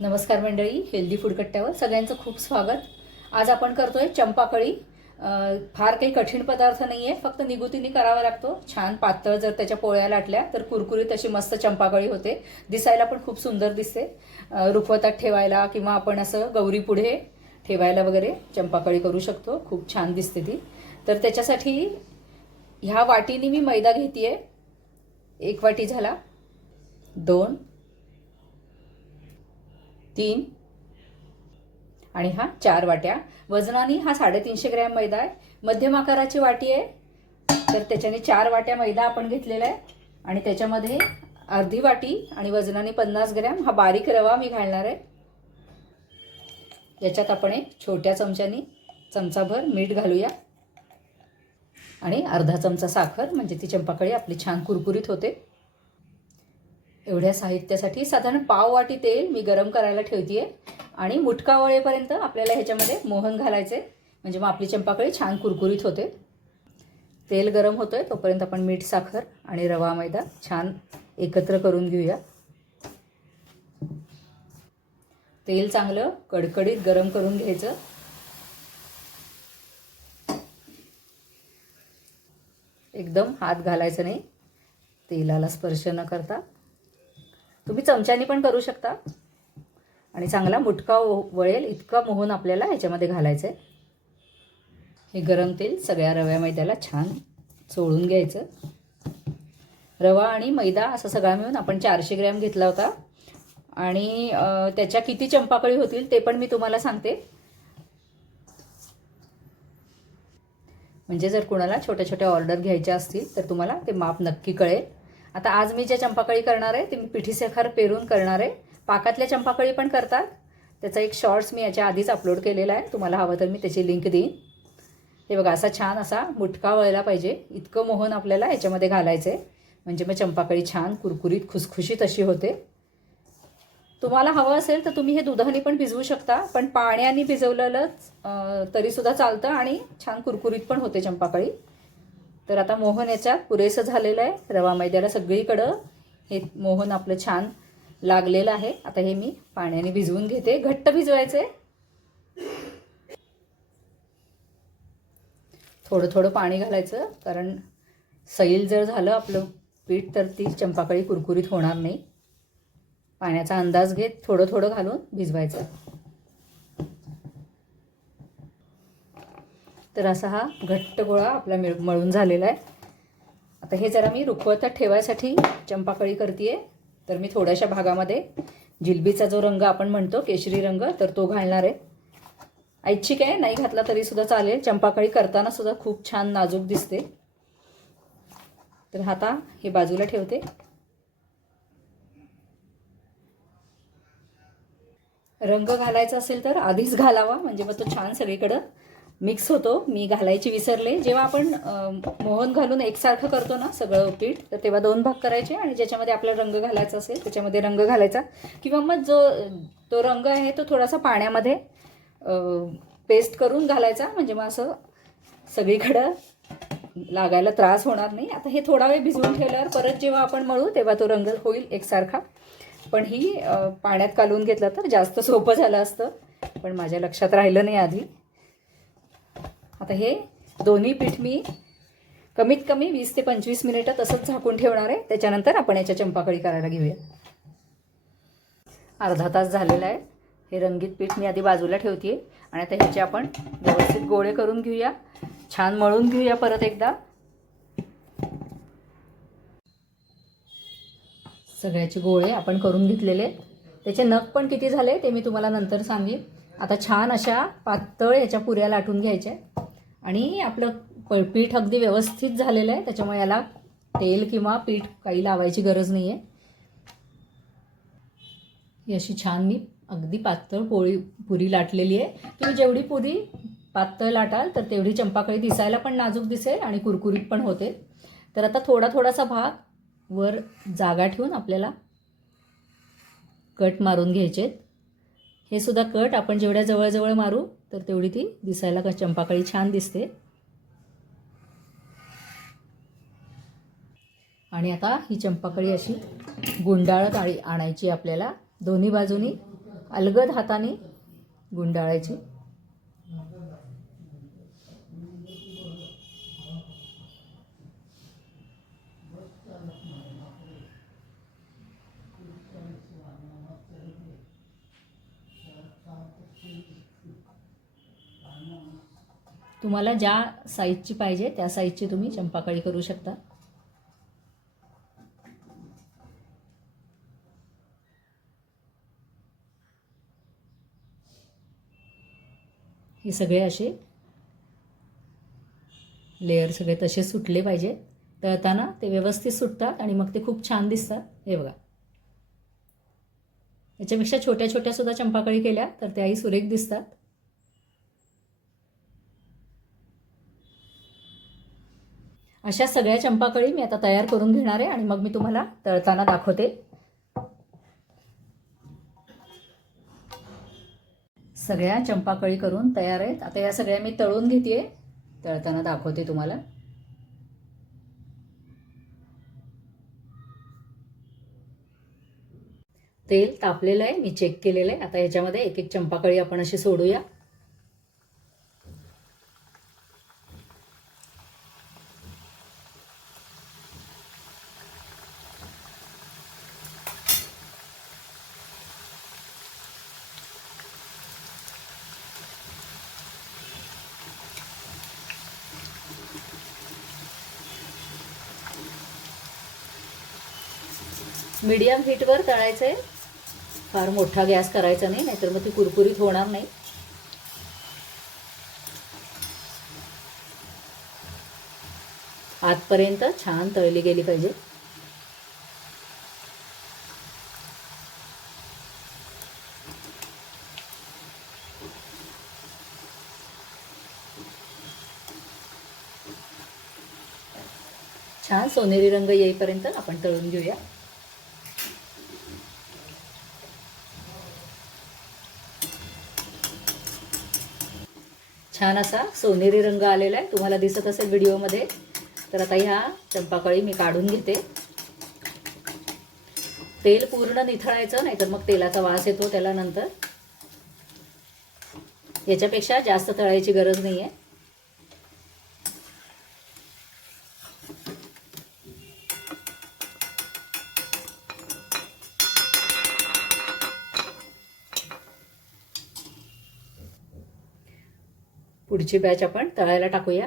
नमस्कार मंडळी healthy food कट्ट्यावर सगळ्यांचं खूप स्वागत. आज आपण करतोय चंपाकळी. फार काही कठीण पदार्थ नाही आहे फक्त निगुतीने करावा लागतो. छान पातळ जर त्याच्या पोळ्या लाटल्या तर कुरकुरीत अशी मस्त चंपाकळी होते. दिसायला पण खूप सुंदर दिसते. रुखवतात ठेवायला किंवा आपण असं गौरी पुढे ठेवायला वगैरे चंपाकळी करू शकतो. खूप छान दिसते ती. तर त्याच्यासाठी ह्या वाटीने मी मैदा घेते एक वाटी झाला. दोन. तीन. आणि हा चार वाट्या. वजनाने हा साडेतीनशे ग्रॅम मैदा आहे. मध्यम आकाराची वाटी आहे. तर त्याच्याने चार वाट्या मैदा आपण घेतलेला आहे. आणि त्याच्यामध्ये अर्धी वाटी आणि वजनाने पन्नास ग्रॅम हा बारीक रवा मी घालणार आहे. याच्यात आपण एक छोट्या चमच्यानी चमचाभर मीठ घालूया. आणि अर्धा चमचा साखर म्हणजे ती चंपाकळी आपली छान कुरकुरीत होते. एवढ्या साहित्यासाठी साधारण पाव वाटी तेल मी गरम करायला ठेवते आणि मुटका वळेपर्यंत आपल्याला ह्याच्यामध्ये मोहन घालायचे म्हणजे मग आपली चंपाकळी छान कुरकुरीत होते. तेल गरम होतोय तोपर्यंत आपण मीठ साखर आणि रवा मैदा छान एकत्र करून घेऊया. तेल चांगलं कडकडीत गरम करून घ्यायचं. एकदम हात घालायचं नाही. तेलाला स्पर्श न करता. तुम्ही चमच्यानी पण करू शकता. आणि चांगला मुटका वळेल इतका मोहन आपल्याला ह्याच्यामध्ये घालायचं आहे हे गरम तेल सगळ्या रव्या मैद्याला छान चोळून घ्यायचं. रवा आणि मैदा असं सगळा मिळून आपण चारशे ग्रॅम घेतला होता. आणि त्याच्या किती चंपाकळी होतील ते पण मी तुम्हाला सांगते. म्हणजे जर कुणाला छोट्या छोट्या ऑर्डर घ्यायच्या असतील तर तुम्हाला ते माप नक्की कळेल. आता आज मी ज्या चंपाकळी करणार आहे ते मी पिठीसेखर पेरून करणार आहे. पाकातल्या चंपाकळी पण करतात. त्याचा एक शॉर्ट्स मी याच्या आधीच अपलोड केलेला आहे. तुम्हाला हवं तर मी त्याची लिंक देईन. हे बघा असा छान असा मुटका वळला पाहिजे. इतकं मोहन आपल्याला याच्यामध्ये घालायचं आहे म्हणजे मग चंपाकळी छान कुरकुरीत खुसखुशीत अशी होते. तुम्हाला हवं असेल तर तुम्ही हे दुधाने पण भिजवू शकता. पण पाण्याने भिजवलेलंच तरीसुद्धा चालतं आणि छान कुरकुरीत पण होते चंपाकळी. तर आता मोहन याच्यात पुरेसं झालेलं आहे. रवा मैद्याला सगळीकडं हे मोहन आपलं छान लागलेलं आहे. आता हे मी पाण्याने भिजवून घेते. घट्ट भिजवायचे. थोडं थोडं पाणी घालायचं कारण सैल जर झालं आपलं पीठ तर ती चंपाकळी कुरकुरीत होणार नाही. पाण्याचा अंदाज घेत थोडं थोडं घालून भिजवायचं. तर असा हा घट्ट गोळा आपला मिळ मळून झालेला आहे. आता हे जरा मी रुखवतात ठेवायसाठी चंपाकळी करते तर मी थोड्याशा भागामध्ये जिलबीचा जो रंग आपण म्हणतो केशरी रंग तर तो घालणार आहे. ऐच्छिक आहे नाही घातला तरीसुद्धा चालेल. चंपाकळी करताना सुद्धा खूप छान नाजूक दिसते. तर आता हे बाजूला ठेवते. रंग घालायचा असेल तर आधीच घालावा म्हणजे मग तो छान सगळीकडं मिक्स होतो मी घालायची विसरले. जेव्हा आपण मोहन घालून एकसारखं करतो ना सगळं पीठ तर तेव्हा दोन भाग करायचे आणि ज्याच्यामध्ये आपला रंग घालायचा असेल त्याच्यामध्ये रंग घालायचा. किंवा मग जो तो रंग आहे तो थोडासा पाण्यामध्ये पेस्ट करून घालायचा. म्हणजे मग असं सगळीकडं लागायला त्रास होणार नाही. आता हे थोडा वेळ भिजवून ठेवल्यावर परत जेव्हा आपण मळू तेव्हा तो रंग होईल एकसारखा. पण ही पाण्यात कालवून घेतला तर जास्त सोपं झालं असतं. पण माझ्या लक्षात राहिलं नाही आधी. आता हे दोन्ही पीठ मी कमीत कमी वीस ते पंचवीस मिनिटं तसंच झाकून ठेवणार आहे. त्याच्यानंतर आपण याच्या चंपाकळी करायला घेऊया. अर्धा तास झालेला आहे. हे रंगीत पीठ मी आधी बाजूला ठेवते आणि आता ह्याचे आपण व्यवस्थित गोळे करून घेऊया. छान मळून घेऊया परत एकदा. सगळ्याचे गोळे आपण करून घेतलेले. त्याचे नख पण किती झाले ते मी तुम्हाला नंतर सांगेन. आता छान अशा पातळ याच्या पुऱ्या लाटून घ्यायच्या आणि आपलं प पीठ अगदी व्यवस्थित झालेलं आहे. त्याच्यामुळे याला तेल किंवा पीठ काही लावायची गरज नाही आहे ही अशी छान मी अगदी पातळ पोळी पुरी लाटलेली आहे. तुम्ही जेवढी पुरी पातळ लाटाल तर तेवढी चंपाकळी दिसायला पण नाजूक दिसेल आणि कुरकुरीत पण होते. तर आता थोडा थोडासा भाग वर जागा ठेवून आपल्याला कट मारून घ्यायचे हे सुद्धा कट. आपण जेवढ्या जवळजवळ मारू तर तेवढी ती दिसायला का चंपाकळी छान दिसते. आणि आता ही चंपाकळी अशी गुंडाळत आळी आणायची आपल्याला. दोन्ही बाजूनी अलगद हाताने गुंडाळायची. तुम्हाला ज्या साईजची पाहिजे त्या साईजची तुम्ही चंपाकळी करू शकता. हे सगळे असे लेअर सगळे तसे सुटले पाहिजे. तळताना ते व्यवस्थित सुटतात आणि मग ते खूप छान दिसतात. हे बघा. याच्यापेक्षा छोट्या छोट्या सुद्धा चंपाकळी केल्या तर त्याही सुरेख दिसतात. अशा सगळ्या चंपाकळी मी आता तयार करून घेणार आहे आणि मग मी तुम्हाला तळताना दाखवते. सगळ्या चंपाकळी करून तयार आहेत. आता या सगळ्या मी तळून घेते तळताना दाखवते तुम्हाला. तेल तापलेलं आहे. मी चेक केलेलं आहे. आता याच्यामध्ये एक एक चंपाकळी आपण अशी सोडूया. मीडियम हीटवर तळायचं आहे फार मोठा गॅस करायचा नाही नाहीतर मग ती कुरकुरीत होणार नाही. आतपर्यंत छान तळली गेली पाहिजे. छान सोनेरी रंग येईपर्यंत आपण तळून घेऊया. छान असा सोनेरी रंग आलेला आहे. तुम्हाला दिसत असेल व्हिडिओमध्ये. तर आता ह्या चंपाकळी मी काढून घेते. तेल पूर्ण निथळायचं नाहीतर मग तेलाचा वास येतो त्याला नंतर याच्यापेक्षा जास्त तळायची गरज नाही आहे पुढची बॅच आपण तळायला टाकूया.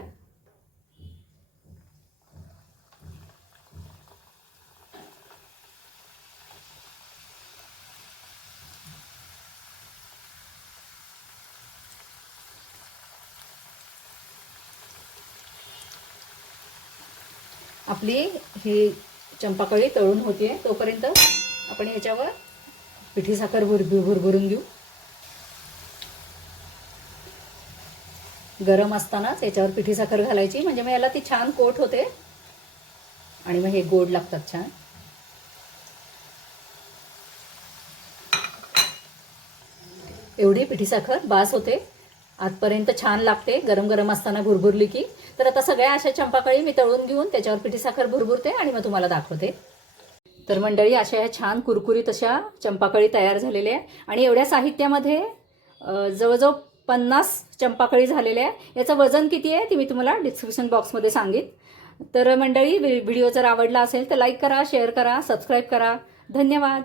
आपली ही चंपाकळी तळून होतीये तोपर्यंत आपण याच्यावर पिठी साखर भुर भुरभुरून घेऊ. गरम असतानाच याच्यावर पिठी साखर घालायची. म्हणजे मग याला ती छान कोट होते. आणि मग हे गोड लागतात छान. एवढी पिठी साखर बास होते. आजपर्यंत छान लागते. गरम गरम असताना भुरभुरली की. तर आता सगळ्या अशा चंपाकळी मी तळून घेऊन त्याच्यावर पिठी साखर भुरभुरते आणि मग तुम्हाला दाखवते. तर मंडळी अशा ह्या छान कुरकुरीत अशा चंपाकळी तयार झालेल्या आहे आणि एवढ्या साहित्यामध्ये जवळजवळ पन्नास चंपाकळी झालेल्या आहे याचं वजन किती आहे ते मी तुम्हाला डिस्क्रिप्शन बॉक्समध्ये सांगेन. तर मंडळी व्हि- व्हिडिओ जर आवडला असेल तर लाईक करा शेअर करा सबस्क्राईब करा. धन्यवाद.